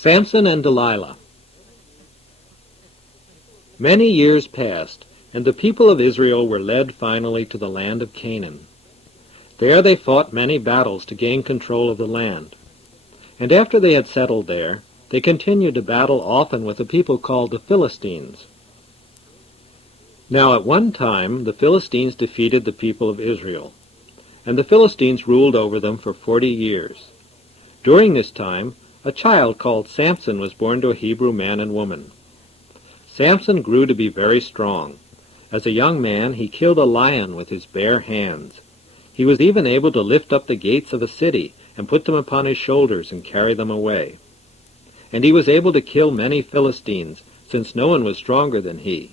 Samson and Delilah. Many years passed, and the people of Israel were led finally to the land of Canaan. There they fought many battles to gain control of the land. And after they had settled there, they continued to battle often with a people called the Philistines. Now at one time the Philistines defeated the people of Israel, and the Philistines ruled over them for 40 years. During this time, a child called Samson was born to a Hebrew man and woman. Samson grew to be very strong. As a young man, he killed a lion with his bare hands. He was even able to lift up the gates of a city and put them upon his shoulders and carry them away. And he was able to kill many Philistines, since no one was stronger than he.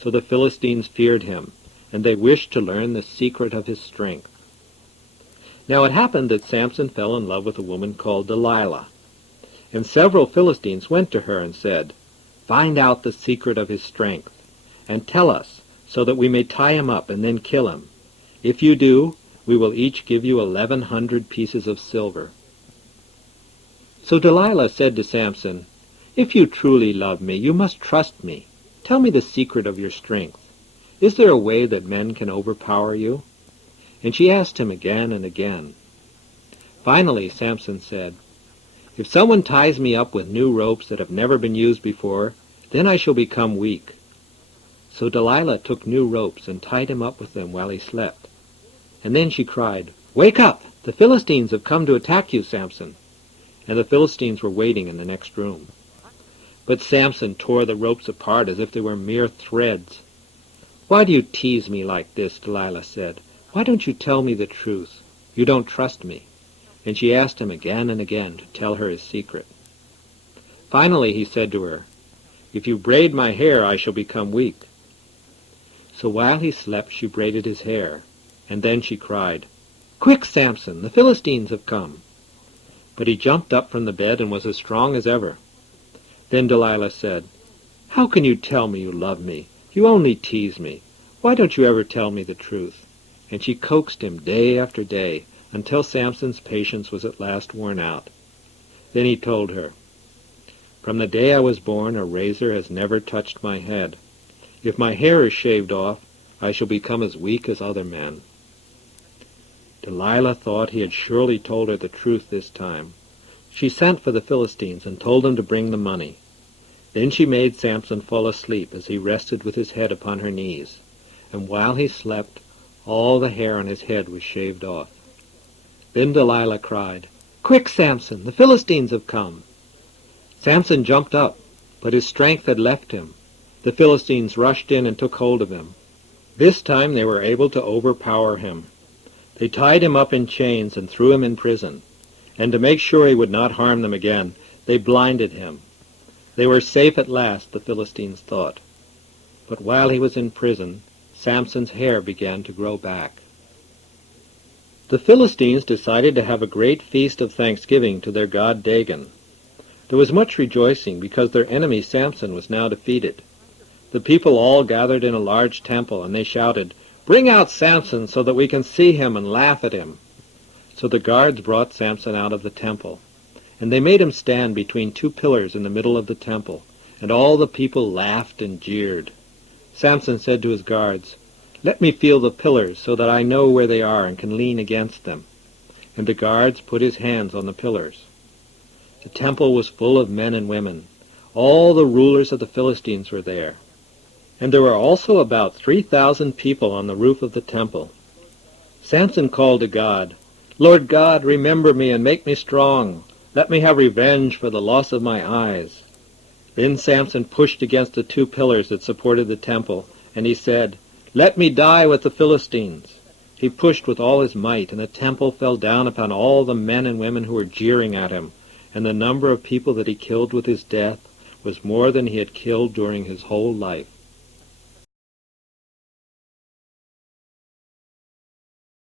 So the Philistines feared him, and they wished to learn the secret of his strength. Now it happened that Samson fell in love with a woman called Delilah. And several Philistines went to her and said, "Find out the secret of his strength, and tell us, so that we may tie him up and then kill him. If you do, we will each give you 1,100 pieces of silver." So Delilah said to Samson, "If you truly love me, you must trust me. Tell me the secret of your strength. Is there a way that men can overpower you?" And she asked him again and again. Finally Samson said, "If someone ties me up with new ropes that have never been used before, then I shall become weak." So Delilah took new ropes and tied him up with them while he slept. And then she cried, "Wake up! The Philistines have come to attack you, Samson." And the Philistines were waiting in the next room. But Samson tore the ropes apart as if they were mere threads. "Why do you tease me like this?" Delilah said. "Why don't you tell me the truth? You don't trust me." And she asked him again and again to tell her his secret. Finally he said to her, "If you braid my hair, I shall become weak." So while he slept, she braided his hair, and then she cried, "Quick, Samson, the Philistines have come." But he jumped up from the bed and was as strong as ever. Then Delilah said, "How can you tell me you love me? You only tease me. Why don't you ever tell me the truth?" And she coaxed him day after day, until Samson's patience was at last worn out. Then he told her, "From the day I was born, a razor has never touched my head. If my hair is shaved off, I shall become as weak as other men." Delilah thought he had surely told her the truth this time. She sent for the Philistines and told them to bring the money. Then she made Samson fall asleep as he rested with his head upon her knees, and while he slept, all the hair on his head was shaved off. Then Delilah cried, "Quick, Samson, the Philistines have come." Samson jumped up, but his strength had left him. The Philistines rushed in and took hold of him. This time they were able to overpower him. They tied him up in chains and threw him in prison, and to make sure he would not harm them again, they blinded him. They were safe at last, the Philistines thought. But while he was in prison, Samson's hair began to grow back. The Philistines decided to have a great feast of thanksgiving to their god Dagon. There was much rejoicing because their enemy Samson was now defeated. The people all gathered in a large temple, and they shouted, "Bring out Samson so that we can see him and laugh at him." So the guards brought Samson out of the temple, and they made him stand between two pillars in the middle of the temple, and all the people laughed and jeered. Samson said to his guards, "Let me feel the pillars so that I know where they are and can lean against them." And the guards put his hands on the pillars. The temple was full of men and women. All the rulers of the Philistines were there. And there were also about 3,000 people on the roof of the temple. Samson called to God, "Lord God, remember me and make me strong. Let me have revenge for the loss of my eyes." Then Samson pushed against the two pillars that supported the temple, and he said, "Let me die with the Philistines." He pushed with all his might, and the temple fell down upon all the men and women who were jeering at him, and the number of people that he killed with his death was more than he had killed during his whole life.